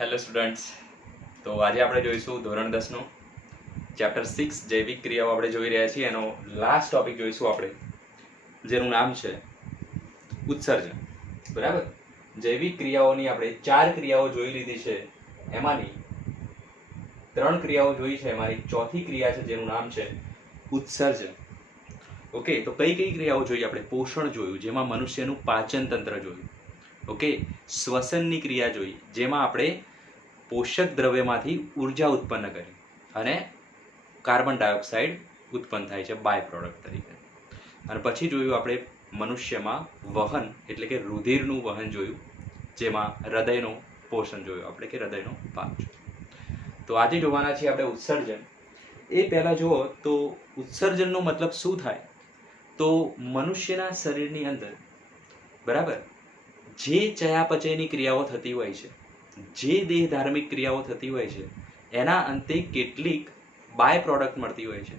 Hello students, તો આજે આપણે જોઈશું ધોરણ 10નું ચેપ્ટર 6 જૈવિક ક્રિયાઓ આપણે જોઈ રહ્યા છીએ. એનો લાસ્ટ ટોપિક જોઈશું આપણે, જેનું નામ છે ઉત્સર્જન. બરાબર, જૈવિક ક્રિયાઓની આપણે 4 ક્રિયાઓ જોઈ લીધી છે. એમાંની 3 ક્રિયાઓ જોઈ છે, એમાંની ચોથી ક્રિયા છે જેનું નામ છે ઉત્સર્જન. ઓકે, તો કઈ કઈ ક્રિયાઓ જોઈ આપણે? પોષણ જોયું, જેમાં મનુષ્યનું પાચન તંત્ર જોયું. ઓકે, શ્વસનની ક્રિયા જોઈ, જેમાં આપણે પોષક દ્રવ્યમાંથી ઉર્જા ઉત્પન્ન કરી અને કાર્બન ડાયોક્સાઇડ ઉત્પન્ન થાય છે બાય પ્રોડક્ટ તરીકે. અને પછી જોયું આપણે મનુષ્યમાં વહન એટલે કે રુધિરનું વહન જોયું, જેમાં હૃદયનું પોષણ જોયું આપણે કે હૃદયનો ભાગ જોયો. તો આજે જોવાના છીએ આપણે ઉત્સર્જન. એ પહેલાં જુઓ તો ઉત્સર્જનનો મતલબ શું થાય? તો મનુષ્યના શરીરની અંદર બરાબર જે ચયાપચયની ક્રિયાઓ થતી હોય છે, જે દેહ ધાર્મિક ક્રિયાઓ થતી હોય છે, એના અંતે કેટલીક બાય પ્રોડક્ટ મળતી હોય છે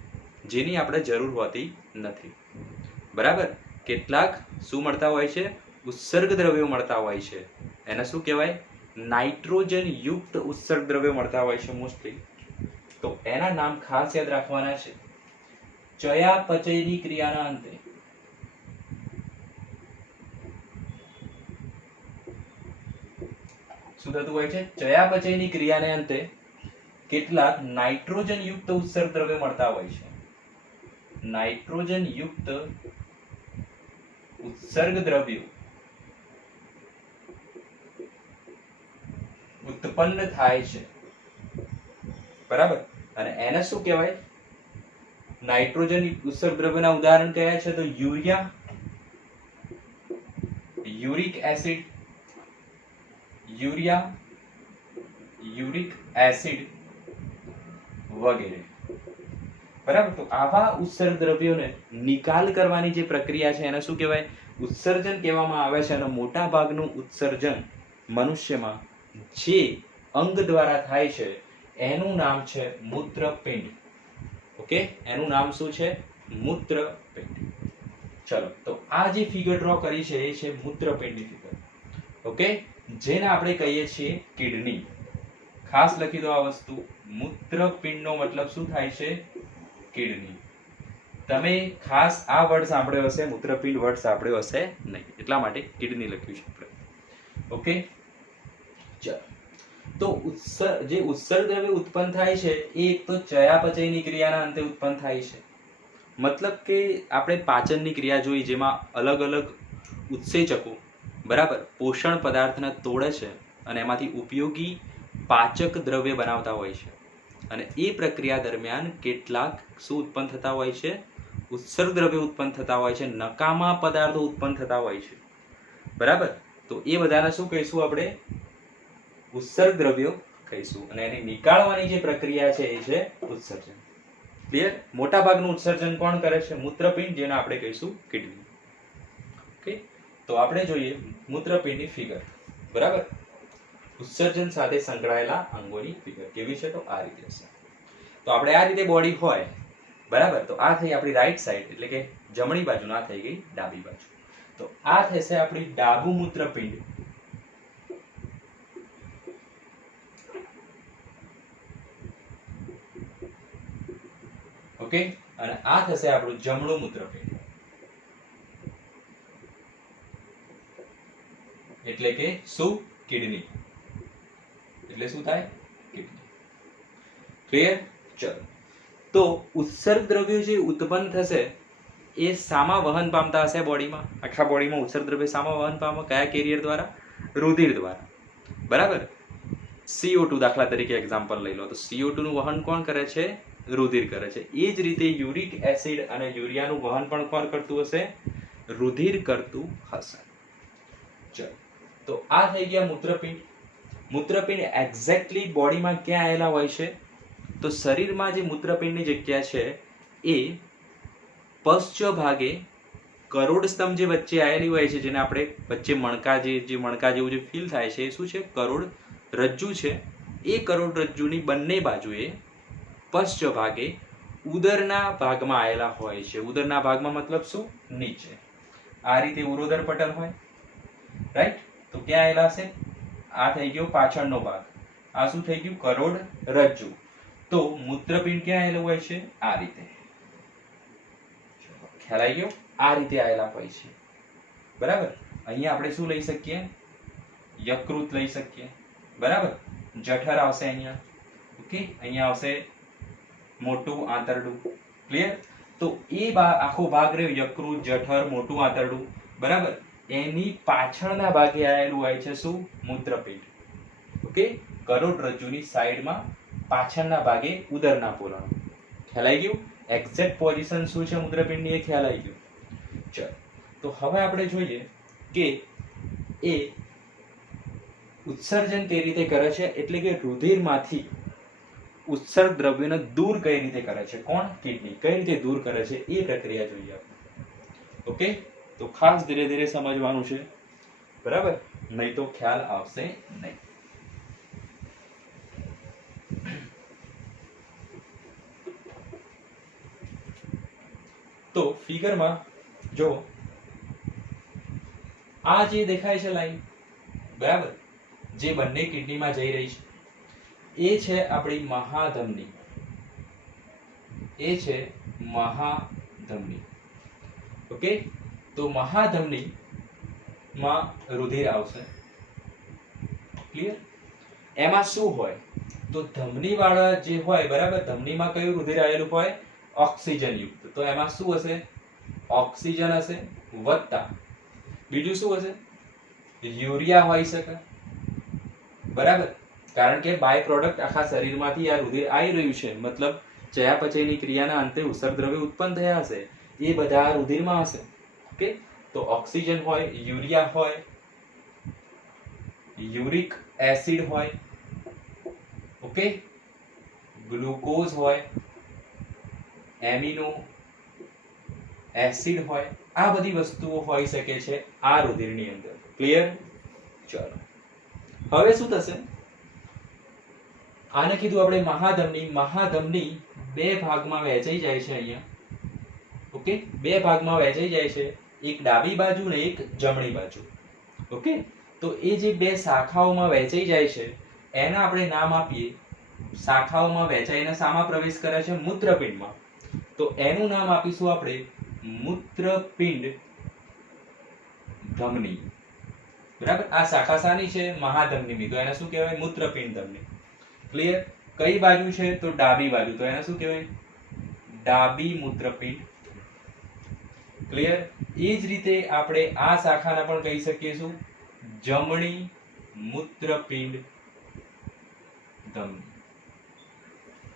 જેની આપણે જરૂર હોતી નથી. બરાબર, કેટલાક શું મળતા હોય છે? ઉત્સર્ગ દ્રવ્યો મળતા હોય છે. એને શું કહેવાય? નાઇટ્રોજન યુક્ત ઉત્સર્ગ દ્રવ્યો મળતા હોય છે મોસ્ટલી. તો એના નામ ખાસ યાદ રાખવાના છે. ચયાપચયની ક્રિયાના અંતે શું થતું હોય છે? ચયાપચયની ક્રિયાને અંતે કેટલાક નાઇટ્રોજન યુક્ત ઉત્સર્ગ દ્રવ્યો મળતા હોય છે. નાઇટ્રોજન યુક્ત ઉત્સર્ગ દ્રવ્યો ઉત્પન્ન થાય છે. બરાબર, અને એને શું કહેવાય? નાઇટ્રોજન ઉત્સર્ગ દ્રવ્યોના ઉદાહરણ કયા છે? તો urea, uric acid, uric acid વગેરે. બરાબર, તો આવા ઉત્સર્ગ દ્રવ્યોને નિકાલ કરવાની જે પ્રક્રિયા છે એને શું કહેવાય? ઉત્સર્જન કહેવામાં આવે છે. અને મોટા ભાગનું ઉત્સર્જન મનુષ્યમાં જે અંગ દ્વારા થાય છે એનું નામ છે મૂત્રપિંડ. ઓકે, એનું નામ શું છે? મૂત્રપિંડ. ચલો, તો આ જે ફિગર ડ્રો કરી છે એ છે મૂત્રપિંડની ફિગર. ઓકે, જેને આપણે કહીએ છીએ કિડની. ખાસ લખી દો આ વસ્તુ. મૂત્રપિંડનો મતલબ શું થાય છે? કિડની. તમે ખાસ આ વર્ડ સાંભળ્યો હશે, મૂત્રપિંડ વર્ડ સાંભળ્યો હશે નહીં, એટલા માટે કિડની લખ્યું છે આપણે. ઓકે, ચલો, તો જે ઉત્સર્ગ દ્રવ્ય ઉત્પન્ન થાય છે એ એક તો ચયાપચયની ક્રિયાના અંતે ઉત્પન્ન થાય છે. મતલબ કે આપણે પાચનની ક્રિયા જોઈ, જેમાં અલગ અલગ ઉત્સેચકો બરાબર પોષણ પદાર્થને તોડે છે અને એમાંથી ઉપયોગી પાચક દ્રવ્ય બનાવતા હોય છે. અને એ પ્રક્રિયા દરમિયાન કેટલાક શું ઉત્પન્ન થતા હોય છે? ઉત્સર્ગ દ્રવ્યો ઉત્પન્ન થતા હોય છે, નકામા પદાર્થો ઉત્પન્ન થતા હોય છે. બરાબર, તો એ બધાને શું કહીશું આપણે? ઉત્સર્ગ દ્રવ્યો કહીશું. અને એની નિકાળવાની જે પ્રક્રિયા છે એ છે ઉત્સર્જન. ક્લિયર? મોટા ભાગનું ઉત્સર્જન કોણ કરે છે? મૂત્રપિંડ, જેને આપણે કહીશું કિડની. ઓકે, તો આપણે જોઈએ મૂત્રપિંડની ફિગર. બરાબર, ઉત્સર્જન સાથે સંકળાયેલા અંગોની ફિગર કેવી છે? તો આ રીતે હશે. તો આપણે આ રીતે બોડી હોય, બરાબર, તો આ થઈ આપણી રાઈટ સાઈડ એટલે કે જમણી બાજુ, ના થઈ ગઈ ડાબી બાજુ. તો આ થશે આપણી ડાબુ મૂત્રપિંડ. ઓકે, અને આ થશે આપણું જમણું મૂત્રપિંડ, એટલે કે શું? કિડની. એટલે શું થાય? કિડની. ક્લિયર? ચલો, તો ઉત્સર્ગ દ્રવ્યો જે ઉત્પન્ન થશે એ સામા વહન પામતા હશે બોડીમાં? આખા બોડીમાં ઉત્સર્ગ દ્રવ્ય સામા વહન પામે કયા કેરિયર દ્વારા? રુધિર દ્વારા. બરાબર, CO2 દાખલા તરીકે એક્ઝામ્પલ લઈ લો, તો CO2 નું વહન કોણ કરે છે? રુધિર કરે છે. એ જ રીતે યુરિક એસિડ અને યુરિયાનું વહન પણ કોણ કરતું હશે? રુધિર કરતું હશે. ચલો, તો આ થઈ ગયા મૂત્રપિંડ. મૂત્રપિંડ એક્ઝેક્ટલી બોડીમાં ક્યાં આવેલા હોય છે? તો શરીરમાં જે મૂત્રપિંડની જગ્યા છે એ પશ્ચ ભાગે કરોડસ્તંભ જે વચ્ચે આવેલી હોય છે, જેને આપણે વચ્ચે મણકા જેવું જે ફીલ થાય છે, એ શું છે? કરોડરજ્જુ છે. એ કરોડરજ્જુની બંને બાજુએ પશ્ચ ભાગે ઉદરના ભાગમાં આવેલા હોય છે. ઉદરના ભાગમાં મતલબ શું? નીચે. આ રીતે ઉરોદર પટલ હોય, રાઈટ? તો ક્યાં આવેલા હશે? આ થઈ ગયો પાછળનો ભાગ. આ શું થઈ ગયું? કરોડરજ્જુ. તો મૂત્રપિંડ ક્યાં આવેલું હોય છે? આ રીતે. ખ્યાલ આવી ગયો? આ રીતે આવેલા હોય છે. બરાબર. અહીંયા આપણે શું લઈ શકીએ? યકૃત લઈ શકીએ. બરાબર. જઠર આવશે અહીંયા. ઓકે, અહીંયા આવશે મોટું આંતરડું. ક્લિયર? તો એ આખો ભાગ રહ્યો યકૃત, જઠર, મોટું આંતરડું. બરાબર. એની પાછળના ભાગે આવેલું હોય છે શું? મૂત્રપિંડ. ઓકે, કરોડરજ્જુની સાઈડમાં પાછળના ભાગે ઉદરના પોલણ. ખ્યાલ આવી ગયું? એક્ઝેક્ટ પોઝિશન શું છે મૂત્રપિંડની એ ખ્યાલ આવી ગયો. ચલો, તો હવે આપણે જોઈએ કે એ ઉત્સર્જન કઈ રીતે કરે છે, એટલે કે રુધિરમાંથી ઉત્સર્ગ દ્રવ્યોને દૂર કઈ રીતે કરે છે. કોણ? કિડની. કઈ રીતે દૂર કરે છે એ પ્રક્રિયા જોઈએ આપણે. ઓકે, તો ખાસ ધીરે ધીરે સમજવાનું છે. બરાબર, નહીં તો ખ્યાલ આવશે નહીં. તો ફિગરમાં જો આ જે દેખાય છે લાઈન, બરાબર, જે બંને કિડનીમાં જઈ રહી છે, એ છે આપણી મહાધમની. એ છે મહાધમની. ઓકે, તો મહાધમની માં રુધિર આવશે. ક્લિયર? એમાં શું હોય? તો ધમની વાળા જે હોય, બરાબર, ધમનીમાં કયું રુધિર આવેલું હોય? ઓક્સિજન યુક્ત. તો એમાં શું હશે? ઓક્સિજન હશે વત્તા બીજું શું હશે? યુરિયા હોઈ શકે. બરાબર, કારણ કે બાય પ્રોડક્ટ આખા શરીરમાંથી આ રુધિર આવી રહ્યું છે, મતલબ ચયાપચયની ક્રિયાના અંતે ઉત્સર્ગ દ્રવ્ય ઉત્પન્ન થયા હશે, એ બધા આ રુધિરમાં હશે. ઓકે, તો ઓક્સિજન હોય, યુરિયા હોય, યુરિક એસિડ હોય, ઓકે, ગ્લુકોઝ હોય, એમિનો એસિડ હોય, આ બધી વસ્તુઓ હોઈ શકે છે આ રુધિરની અંદર. ક્લિયર? ચલો, હવે શું થશે? આને કીધું આપણે મહાધમની. મહાધમની બે ભાગમાં વહેંચાઈ જાય છે અહીંયા. ઓકે, બે ભાગમાં વહેંચાઈ જાય છે, એક ડાબી બાજુ ને એક જમણી બાજુ. ઓકે, તો એ જે બે શાખાઓમાં વહેંચાઈ જાય છે એના આપણે નામ આપીએ. શાખાઓમાં વહેંચાઈને શામાં પ્રવેશ કરે છે? મૂત્રપિંડમાં. તો એનું નામ આપીશું આપણે મૂત્રપિંડ ધમની. બરાબર, આ શાખા શાની છે? મહાધમની. તો એને શું કહેવાય? મૂત્રપિંડ ધમની. ક્લિયર? કઈ બાજુ છે? તો ડાબી બાજુ. તો એને શું કહેવાય? ડાબી મૂત્રપિંડ. ક્લિયર? એ જ રીતે આપણે આ શાખાને પણ કહી શકીએ શું? જમણી મૂત્રપિંડ ધમની.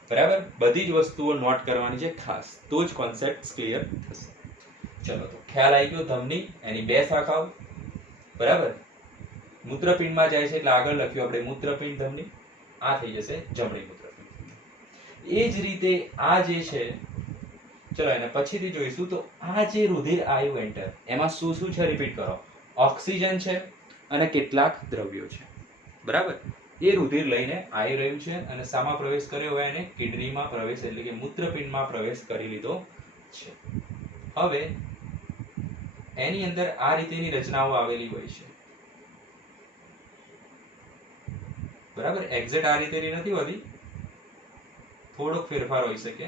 બરાબર, બધી જ વસ્તુઓ નોટ કરવાની છે ખાસ, તો જ કોન્સેપ્ટ ક્લિયર થશે. ચલો, તો ખ્યાલ આવી ગયો. ધમની, એની બે શાખાઓ. બરાબર, મૂત્રપિંડમાં જાય છે એટલે આગળ લખ્યું આપણે મૂત્રપિંડ ધમની. આ થઈ જશે જમણી મૂત્રપિંડ. એ જ રીતે આ જે છે, ચલો એને પછીથી જોઈશું. તો આ જે રુધિર આવ્યું એન્ટર, એમાં શું શું છે? રિપીટ કરો. ઓક્સિજન છે અને કેટલાક દ્રવ્યો છે. બરાબર, એ રુધિર લઈને આવી રહ્યું છે અને શામાં પ્રવેશ કર્યો હોય? એને કિડનીમાં પ્રવેશ, એટલે કે મૂત્રપિંડમાં પ્રવેશ કરી લીધો છે. હવે એની અંદર આ રીતેની રચનાઓ આવેલી હોય છે. બરાબર, એક્ઝેક્ટ આ રીતેની નથી હોતી, થોડોક ફેરફાર હોઈ શકે.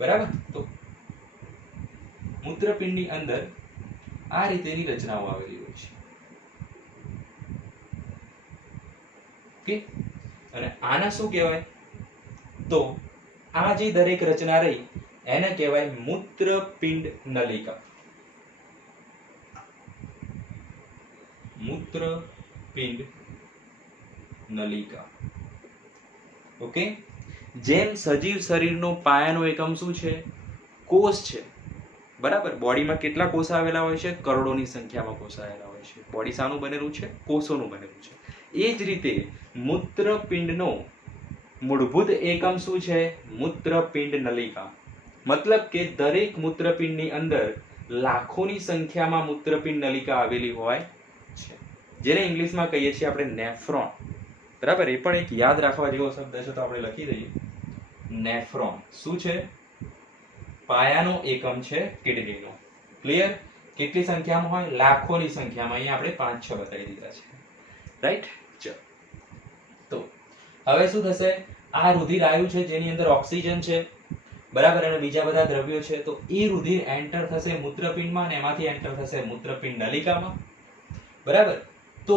બરાબર, તો મૂત્રપિંડની અંદર આ રીતેની રચનાઓ આવેલી હોય છે. ઓકે, અને આના શું કહેવાય? તો આ જે દરેક રચના રહી એને કહેવાય મૂત્રપિંડ નલિકા. મૂત્રપિંડ નલિકા. ઓકે, જેમ સજીવ શરીરનો પાયાનો એકમ શું છે? કોષ છે. બરાબર, બોડીમાં કેટલા કોષ આવેલા હોય છે? કરોડોની સંખ્યામાં કોષ આવેલા હોય છે. બોડી શાનું બનેલું છે? કોષોનું બનેલું છે. એ જ રીતે મૂત્રપિંડનો મૂળભૂત એકમ શું છે? મૂત્રપિંડ નલિકા. મતલબ કે દરેક મૂત્રપિંડની અંદર લાખોની સંખ્યામાં મૂત્રપિંડ નલિકા આવેલી હોય છે, જેને ઇંગ્લિશમાં કહીએ છીએ આપણે નેફ્રોન. બરાબર, એ પણ એક યાદ રાખવા જેવો શબ્દ છે, તો આપણે લખી દઈએ નેફ્રોન. શું છે? પાયાનો એકમ છે કિડનીનો. ક્લિયર? કેટલી સંખ્યામાં હોય? લાખોની સંખ્યામાં. અહીંયા આપણે 5-6 બતાવી દીધા છે. રાઈટ? ચલો, તો હવે શું થશે, આ રુધિર આવ્યું છે જેની અંદર ઓક્સિજન છે, બરાબર, અને બીજા બધા દ્રવ્યો છે, તો એ રુધિર એન્ટર થશે મૂત્રપિંડમાં અને એમાંથી એન્ટર થશે મૂત્રપિંડ નલિકામાં, બરાબર. તો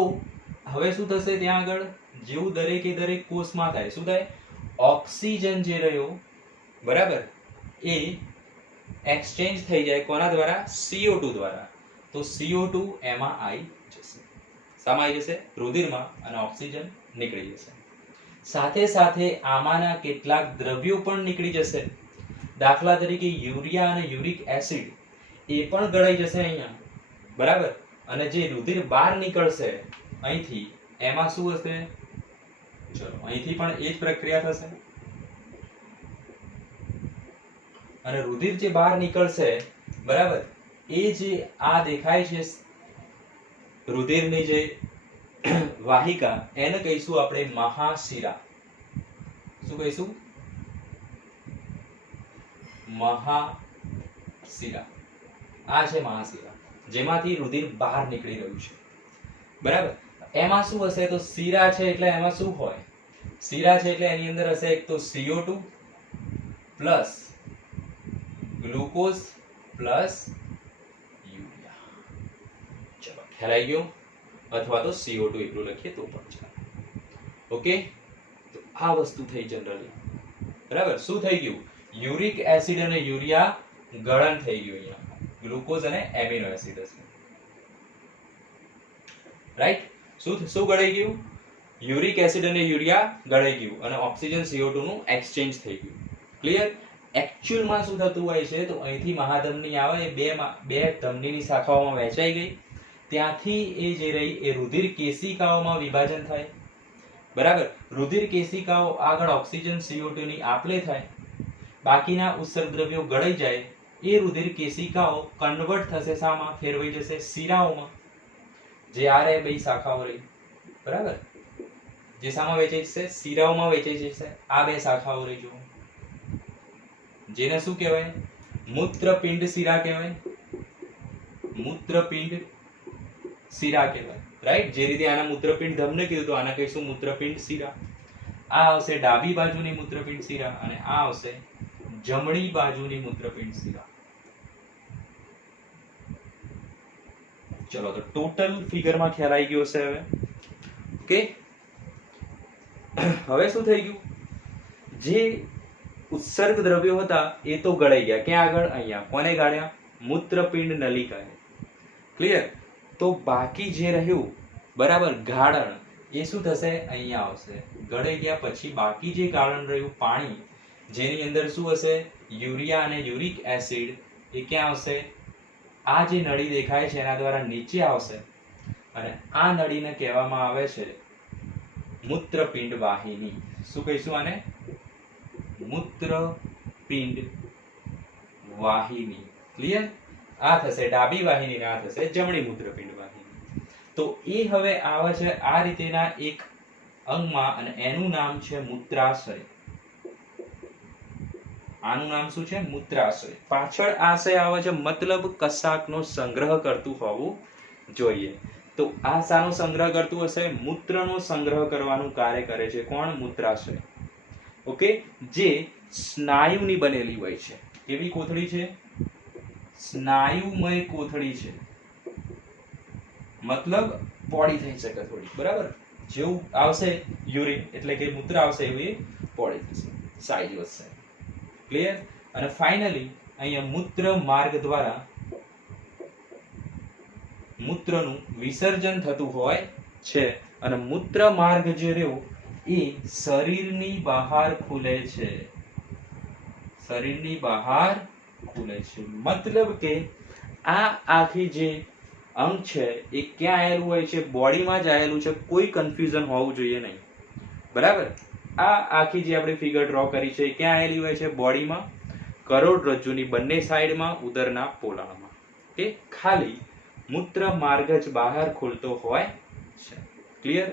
હવે શું થશે, ત્યાં આગળ જેવું દરેકે દરેક કોષમાં થાય, શું થાય, ઓક્સિજન જે રહ્યો, બરાબર, એ એક્સચેન્જ થઈ જાય કોના દ્વારા, CO2 દ્વારા. તો CO2 એમાં આવી જશે, શામાં આવી જશે, રુધિરમાં, અને ઓક્સિજન નીકળી જશે. સાથે સાથે આમાંના કેટલાક દ્રવ્યો પણ નીકળી જશે, દાખલા તરીકે યુરિયા અને યુરિક એસિડ એ પણ ગળાઈ જશે અહીંયા, બરાબર. અને જે રુધિર બહાર નીકળશે અહીંથી, એમાં શું હશે, ચલો અહીંથી પણ એ જ પ્રક્રિયા થશે, અને રુધિર જે બહાર નીકળશે, બરાબર, એ જે આ દેખાય છે રુધિરની જે વાહિકા, એને કહીશું આપણે મહાશિરા. શું કહીશું, મહાશિરા. આ છે મહાશિરા, જેમાંથી રુધિર બહાર નીકળી રહ્યું છે, બરાબર. એમાં શું હશે, તો શિરા છે એટલે એમાં શું હોય, શિરા છે એટલે એની અંદર હશે એક તો CO2 plus glucose plus urea. ચલો ખ્યાલ આવી ગયો, અથવા તો CO2 એટલું લખીએ તો પણ ચાલે. ઓકે, તો આ વસ્તુ થઈ જનરલી, બરાબર. શું થઈ ગયું, યુરિક એસિડ અને યુરિયા ગળણ થઈ ગયું, અહીંયા ગ્લુકોઝ અને એમિનો એસિડ હશે, રાઈટ. શું ગળાઈ ગયું, યુરિક એસિડ અને યુરિયા ગળાઈ ગયું, અને ઓક્સિજન CO2 નું એક્સચેન્જ થઈ ગયું. ક્લિયર. એકચ્યુઅલમાં શું થતું હોય છે, તો અહીંથી મહાધમની આવે, એ બે ધમનીની શાખાઓમાં વહેંચાઈ ગઈ, ત્યાંથી એ જે રહી એ રુધિર કેશિકાઓમાં વિભાજન થાય, બરાબર. રુધિર કેશિકાઓ આગળ ઓક્સિજન CO2 ની આપલે થાય, બાકીના ઉત્સર્ગ દ્રવ્યો ગળાઈ જાય, એ રુધિર કેશિકાઓ કન્વર્ટ થશે શામાં, ફેરવાઈ જશે શિરાઓમાં, જે આ રે બે શાખાઓ રહી, બરાબર, જે શામાં વેચાઈ જશે, શિરાઓમાં વેચાઈ જશે. આ બે શાખાઓ રહી, જો જેને શું કહેવાય, મૂત્રપિંડ શિરા કહેવાય, મૂત્રપિંડ શિરા કહેવાય, રાઈટ. જે રીતે આના મૂત્રપિંડ ધમને કીધું, તો આના કહીશું મૂત્રપિંડ શિરા. આ આવશે ડાબી બાજુની મૂત્રપિંડ શિરા, અને આ આવશે જમણી બાજુની મૂત્રપિંડ શિરા. ચલો, તો ટોટલ ફિગરમાં ખ્યાલ આવી ગયો હશે હવે. ઓકે, હવે શું થઈ ગયું, જે ઉત્સર્ગ દ્રવ્યો હતા એ તો ગળાઈ ગયા, ક્યાં આગળ, અહીંયા. કોને ગાળ્યા, મૂત્રપિંડ નલિકાએ. ક્લિયર. તો બાકી જે રહ્યું, બરાબર, ગાળણ, એ શું થશે, અહીંયા આવશે. ગળાઈ ગયા પછી બાકી જે ગાળણ રહ્યું, પાણી, જેની અંદર શું હશે, યુરિયા અને યુરિક એસિડ, એ ક્યાં આવશે, આ જે નળી દેખાય છે એના દ્વારા નીચે આવશે, અને આ નળીને કહેવામાં આવે છે મૂત્રપિંડ વાહિની. શું કહીશું આને, મૂત્રપિંડ વાહિની. ક્લિયર. આ થશે ડાબી વાહિની, આ થશે જમણી મૂત્રપિંડ વાહિની. તો એ હવે આવે છે આ રીતેના એક અંગમાં, અને એનું નામ છે મૂત્રાશય. આનું નામ શું છે, મૂત્રાશય. પાછળ આશય આવે છે, મતલબ કશાકનો સંગ્રહ કરતું હોવું જોઈએ. તો આ શાનો સંગ્રહ કરતું હશે, મૂત્રનો સંગ્રહ કરવાનું કાર્ય કરે છે કોણ, મૂત્રાશય. ઓકે, જે સ્નાયુની બનેલી હોય છે. કેવી કોથળી છે, સ્નાયુમય કોથળી છે, મતલબ પોળી થઈ શકે થોડી, બરાબર. જેવું આવશે યુરિન એટલે કે મૂત્ર આવશે એવી પોળી થશે, સાઈઝ વધશે. ક્લિયર. અને ફાઇનલી અહીંયા મૂત્ર માર્ગ દ્વારા મૂત્રનું વિસર્જન થતું હોય છે, અને મૂત્ર માર્ગ જે રહ્યો એ શરીરની બહાર ખુલે છે, શરીરની બહાર ખુલે છે. મતલબ કે આ આખી જે અંગ છે એ ક્યાં આવેલું હોય છે, બોડીમાં જ આવેલું છે, કોઈ કન્ફ્યુઝન હોવું જોઈએ નહીં, બરાબર. આ આખી જે આપણે ફિગર ડ્રો કરી છે એ ક્યાં આવેલી હોય છે, બોડીમાં, કરોડરજ્જુની બંને સાઈડમાં, ઉદરના પોલાણમાં. કે ખાલી મૂત્ર માર્ગ જ બહાર ખુલતો હોય છે. ક્લિયર.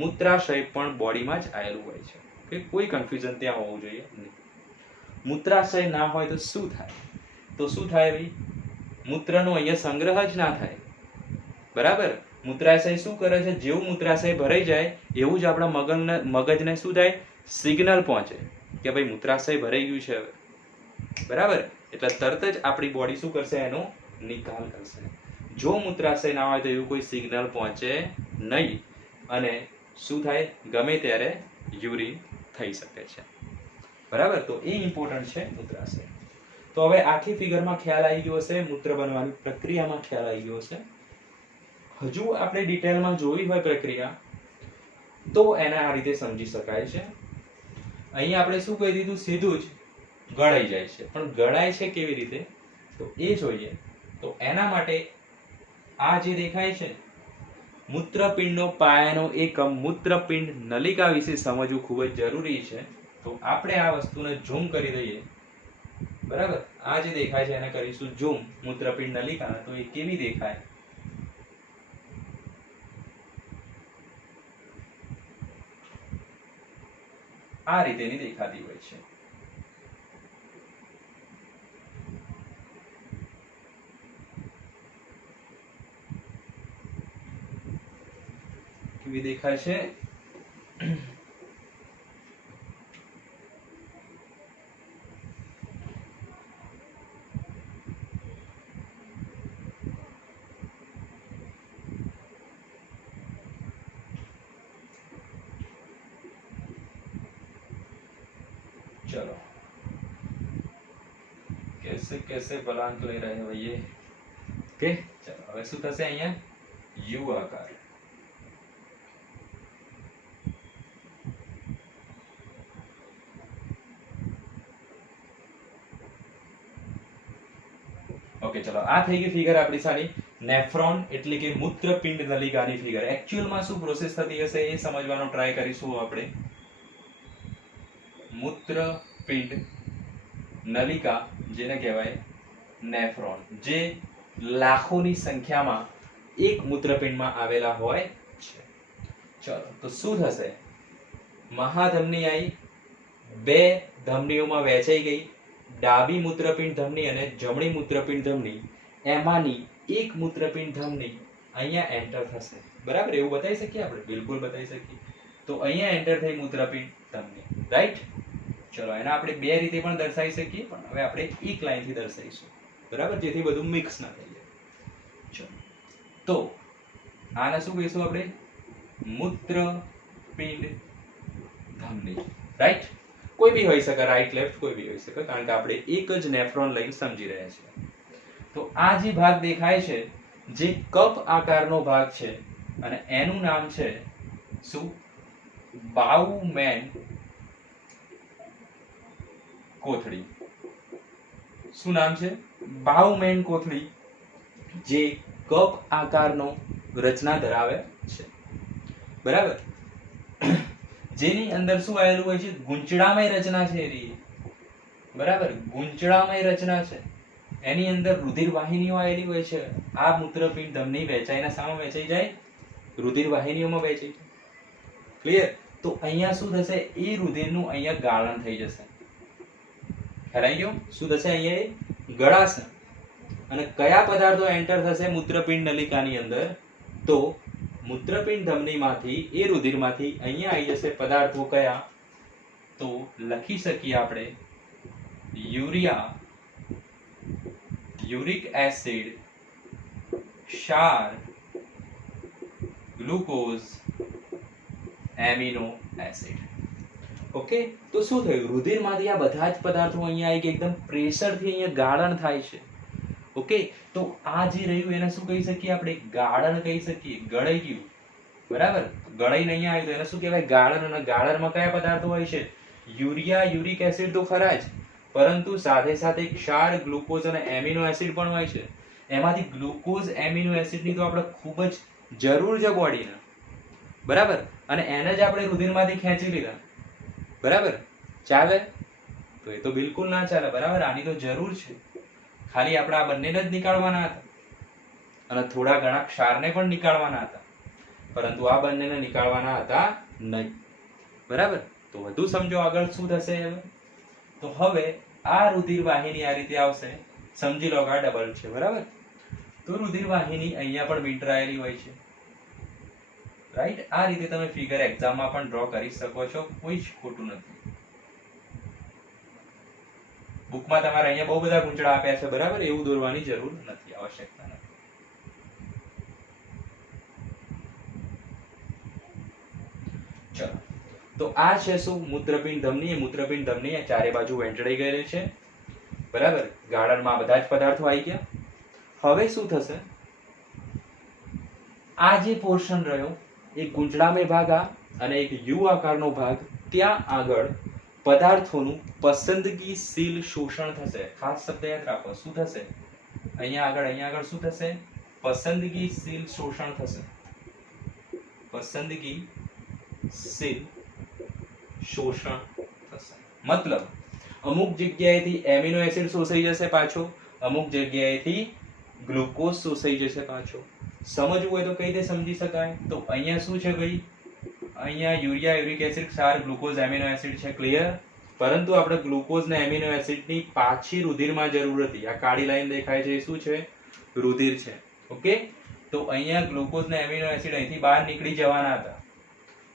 મૂત્રાશય પણ બોડીમાં જ આવેલું હોય છે, કે કોઈ કન્ફ્યુઝન ત્યાં હોવું જોઈએ નહીં. મૂત્રાશય ના હોય તો શું થાય, તો શું થાય ભાઈ, મૂત્રનો અહીંયા સંગ્રહ જ ના થાય, બરાબર. મૂત્રાશય શું કરે છે, જેવું મૂત્રાશય ભરાઈ જાય એવું જ આપણા મગજને શું થાય, સિગ્નલ પહોંચે કે ભાઈ મૂત્રાશય ભરાઈ ગયું છે હવે, બરાબર. એટલે તરત જ આપણી બોડી શું કરશે, એનો નિકાલ કરશે. જો મૂત્રાશય ના હોય તો એવું કોઈ સિગ્નલ પહોંચે નહીં અને શું થાય, ગમે ત્યારે યુરિન થઈ શકે છે, બરાબર. તો એ ઇમ્પોર્ટન્ટ છે મૂત્રાશય. તો હવે આખી ફિગરમાં ખ્યાલ આવી ગયો હશે, મૂત્ર બનવાની પ્રક્રિયામાં ખ્યાલ આવી ગયો હશે. હજુ આપણે ડિટેલમાં જોવી હોય પ્રક્રિયા તો એને આ રીતે સમજી શકાય છે. અહીં આપણે શું કહી દીધું, સીધું જ ગળાઈ જાય છે, પણ ગળાય છે કેવી રીતે તો એ જોઈએ. તો એના માટે આ જે દેખાય છે મૂત્રપિંડનો પાયાનો એકમ મૂત્રપિંડ નલિકા વિશે સમજવું ખૂબ જ જરૂરી છે. તો આપણે આ વસ્તુને ઝૂમ કરી દઈએ, બરાબર. આ જે દેખાય છે એને કરીશું ઝૂમ, મૂત્રપિંડ નલિકા. તો એ કેવી દેખાય, આ રીતેની દેખાતી હોય છે. કેવી દેખાય છે, चलो कैसे कैसे बलांक ले रहे हैं भैया. ओके, चलो હવે શું થશે, અહીંયા યુ આકાર. ઓકે, ચલો આ થઈ ગઈ ફિગર આપણી સારી નેફ્રોન એટલે કે મૂત્રપિંડ નલિકાની ફિગર. એક્ચ્યુઅલમાં શું પ્રોસેસ થતી હશે એ સમજવાનો ટ્રાય કરીશું આપણે. મૂત્રપિંડ નલિકા જેને કહેવાય નેફ્રોન, જે લાખોની સંખ્યામાં એક મૂત્રપિંડમાં આવેલા હોય છે. ચલો તો શું થશે, મહાધમની આવી, બે ધમનીઓમાં વહેંચાઈ ગઈ, ડાબી મૂત્રપિંડ ધમની અને જમણી મૂત્રપિંડ ધમની. એમાંની એક મૂત્રપિંડ ધમની અહીંયા એન્ટર થશે, બરાબર. એવું બતાવી શકીએ આપણે, બિલકુલ બતાવી શકીએ. તો અહીંયા એન્ટર થઈ મૂત્રપિંડ ધમની, રાઈટ. ચલો એને આપણે બે રીતે પણ દર્શાવી શકીએ, પણ હવે આપણે એક લાઈનથી દર્શાવીશું, બરાબર, જેથી બધું મિક્સ ના થઈ જાય. ચલો તો આને શું કહીશું આપણે, મૂત્રપિંડ ધમની, રાઈટ. કોઈ બી હોઈ શકે, રાઈટ લેફ્ટ કોઈ બી હોઈ શકે, કારણ કે આપણે એક જ નેફ્રોન લઈને સમજી રહ્યા છીએ. તો આ જે ભાગ દેખાય છે જે કપ આકારનો ભાગ છે અને એનું નામ છે શું, બાઉમેન કોથળી. શું નામ છે, બાઉમેન કોથળી, જે કપ આકારનો રચના ધરાવે છે, બરાબર. જેની અંદર શું આવેલું હોય છે, ગૂંચળામય રચના છે એની, બરાબર. ગૂંચળામય રચના છે, એની અંદર રુધિર વાહિનીઓ આવેલી હોય છે. આ મૂત્રપિંડ ધમની વહેંચાઈને શામાં વહેંચાઈ જાય, રુધિર વાહિનીઓમાં વહેંચાઈ જાય, ક્લિયર. તો અહીંયા શું થશે, એ રુધિરનું અહીંયા ગાળણ થઈ જશે. ખ્યાલ ગયો, શું થશે, અહીંયા એ ગળાશે. અને કયા પદાર્થો એન્ટર થશે મૂત્રપિંડ નલિકાની અંદર, તો મૂત્રપિંડ ધમનીમાંથી એ રુધિરમાંથી અહીંયા આવી જશે પદાર્થો કયા, તો લખી શકીએ આપણે યુરિયા, યુરિક એસિડ, ક્ષાર, ગ્લુકોઝ, એમિનો એસિડ. ઓકે, તો શું થયું, રુધિરમાંથી આ બધા જ પદાર્થો અહીંયા આવી એકદમ પ્રેશરથી અહીંયા ગાળણ થાય છે. ઓકે, તો આ જે રહ્યું એને શું કહી શકીએ આપણે, ગાળણ કહી શકીએ. ગળાઈ ગયું, બરાબર. ગળાઈને અહીંયા આવ્યું તો એને શું કહેવાય, ગાળણ. અને ગાળણમાં કયા પદાર્થો હોય છે, યુરિયા, યુરિક એસિડ તો ખરા જ, પરંતુ સાથે સાથે ક્ષાર, ગ્લુકોઝ અને એમિનો એસિડ પણ હોય છે. એમાંથી ગ્લુકોઝ, એમિનો એસિડની તો આપણે ખૂબ જ જરૂર છે બોડીને, બરાબર. અને એને જ આપણે રુધિરમાંથી ખેંચી લીધા, બરાબર. ચાલે? તો એ તો બિલકુલ ના ચાલે, બરાબર. આની તો જરૂર છે. ખાલી આપણે આ બંનેને જ નીકાળવાના હતા અને થોડા ઘણા ક્ષારને પણ નીકાળવાના હતા, પરંતુ આ બંનેને નીકાળવાના હતા નહીં, બરાબર. તો વધુ સમજો આગળ શું થશે હવે. તો હવે આ રુધિર વાહિની આ રીતે આવશે, સમજી લો કે આ ડબલ છે, બરાબર. તો રુધિર વાહિની અહીંયા પણ વીંટળાયેલી હોય છે, રાઈટ? આ રીતે તમે ફિગર એક્ઝામમાં પણ ડ્રો કરી શકો છો, કોઈ જ ખોટું નથી. બુકમાં તમારે અહીંયા બહુ બધા ગૂંચળા આપ્યા છે, બરાબર? એવું દોરવાની જરૂર નથી, આવશ્યકતા નથી. ચલો, તો આ છે શું? મૂત્રપિંડ ધમની. એ મૂત્રપિંડ ધમની ચારે બાજુ વેંટળાઈ ગયેલી છે, બરાબર? ગાર્ડનમાં બધા જ પદાર્થો આવી ગયા. હવે શું થશે? આ જે પોર્શન રહ્યો એક ગૂંચળામય ભાગ આ અને એક યુ આકારનો ભાગ, ત્યાં આગળ પદાર્થોનું પસંદગીશીલ શોષણ થશે. ખાસ શબ્દ યાદ રાખો, શું થશે? અહીંયા આગળ શું થશે? પસંદગીશીલ શોષણ થશે. પસંદગીશીલ શોષણ થશે મતલબ અમુક જગ્યાએથી એમિનો એસિડ શોષાઈ જશે પાછો, અમુક જગ્યાએથી ગ્લુકોઝ શોષાઈ જશે પાછો. સમજવું હોય તો કઈ રીતે સમજી શકાય? તો અહીંયા શું છે ભાઈ? અહીંયા યુરિયા, યુરિક એસિડ, ક્ષાર, ગ્લુકોઝ, એમિનો એસિડ છે. ક્લિયર? પરંતુ આપણે ગ્લુકોઝ ને એમિનો એસિડની પાછી રુધિરમાં જરૂર હતી. આ કાળી લાઈન દેખાય છે, એ શું છે? રુધિર છે. ઓકે, તો અહીંયા ગ્લુકોઝ ને એમિનો એસિડ અહીંથી બહાર નીકળી જવાના હતા.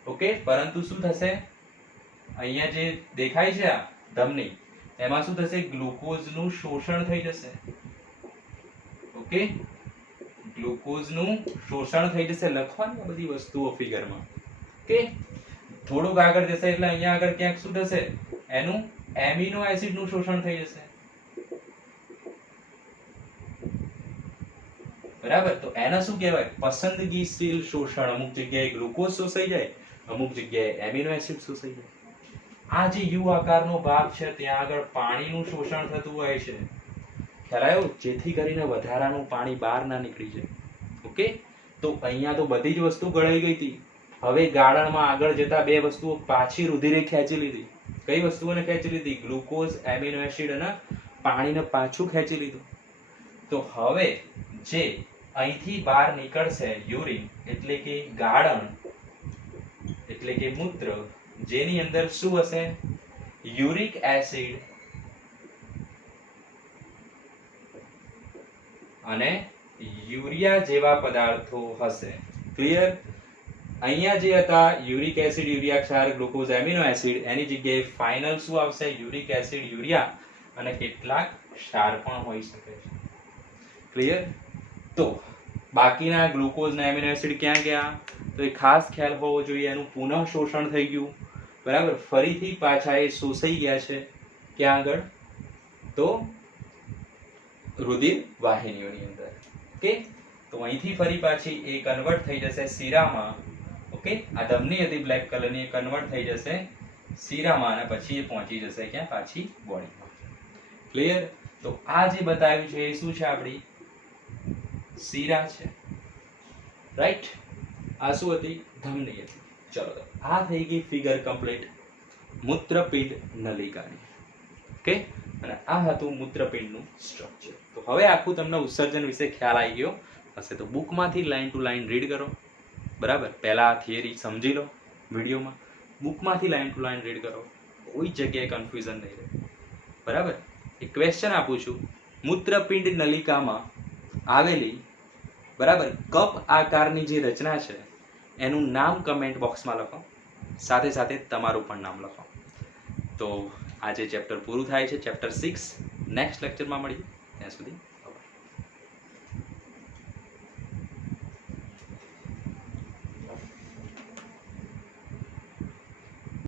ઓકે, પરંતુ શું થશે? અહીંયા જે દેખાય છે આ ધમની, એમાં શું થશે? ગ્લુકોઝનું શોષણ થઈ જશે. ઓકે, ગ્લુકોઝનું શોષણ થઈ જશે. લખવાની બધી વસ્તુઓ ફિગરમાં. ઓકે, થોડુંક આગળ જશે એટલે અહીંયા આગળ ક્યાંક શું થશે? એનું એમિનો એસિડનું શોષણ થઈ જશે. બરાબર? તો એને શું કહેવાય? પસંદગીશીલ શોષણ. અમુક જગ્યાએ ગ્લુકોઝ શોષાઈ જાય, અમુક જગ્યાએ એમિનો એસિડ શોષાઈ જાય. આ જે યુ આકારનો ભાગ છે ત્યાં આગળ પાણીનું શોષણ થતું હોય છે. ખ્યાલ આવ્યો? જેથી કરીને વધારાનું પાણી બહાર ના નીકળી જાય. ઓકે, તો અહીંયા તો બધી જ વસ્તુ ગળાઈ ગઈ હતી. હવે ગાળણમાં આગળ જતા બે વસ્તુઓ પાછી રુધિરે ખેંચી લીધી. કઈ વસ્તુઓને ખેંચી લીધી? ગ્લુકોઝ, એમિનો એસિડ અને પાણીને પાછું ખેંચી લીધું. તો હવે જે અહીંથી બહાર નીકળશે યુરિન એટલે કે ગાળણ એટલે કે મૂત્ર, જેની અંદર શું હશે? યુરિક એસિડ અને યુરિયા જેવા પદાર્થો હશે. ક્લિયર? અહીંયા જે હતા યુરિક એસિડ, યુરિયા, ક્ષાર, ગ્લુકોઝ, એમિનો એસિડ, એની જગ્યાએ ફાઇનલ શું આવશે? યુરિક એસિડ, યુરિયા અને કેટલાક ક્ષાર પણ હોઈ શકે છે. ક્લિયર? તો બાકીના ગ્લુકોઝ ને એમિનો એસિડ ક્યાં ગયા? તો એ ખાસ ખ્યાલ હોવો જોઈએ. એનું પુનઃ શોષણ થઈ ગયું, બરાબર? ફરીથી પાછા એ શોષાઈ ગયા છે. ક્યાં આગળ? તો રુધિર વાહિનીઓની અંદર. ઓકે, તો અહીંથી ફરી પાછી એ કન્વર્ટ થઈ જશે શીરામાં. ઓકે, આ ધમની હતી બ્લેક કલરની, એ કન્વર્ટ થઈ જશે શીરામાં અને પછી એ પહોંચી જશે ક્યાં? પાછી બોડીમાં. ક્લિયર? તો આ જે બતાવ્યું છે એ શું છે? આપણી શીરા છે. રાઈટ? આ શું હતી? ધમની હતી. ચલો, આ થઈ ગઈ ફિગર કમ્પ્લીટ મૂત્રપિંડ નલિકાની. ઓકે, અને આ હતું મૂત્રપિંડનું સ્ટ્રક્ચર. તો હવે આખું તમને ઉત્સર્જન વિશે ખ્યાલ આવી ગયો હશે. તો બુકમાંથી લાઈન ટુ લાઈન રીડ કરો, બરાબર? પહેલા થિયરી સમજી લો વિડીયોમાં, બુકમાંથી લાઈન ટુ લાઈન રીડ કરો, કોઈ જગ્યાએ કન્ફ્યુઝન નહીં રહે. બરાબર? એક ક્વેશ્ચન આપું છું. મૂત્રપિંડ નલિકામાં આવેલી, બરાબર, કપ આકારની જે રચના છે એનું નામ કમેન્ટ બોક્સમાં લખો. સાથે સાથે તમારું પણ નામ લખો. તો આજે ચેપ્ટર પૂરું થાય છે, ચેપ્ટર 6. નેક્સ્ટ લેક્ચરમાં મળીએ. ત્યાં સુધી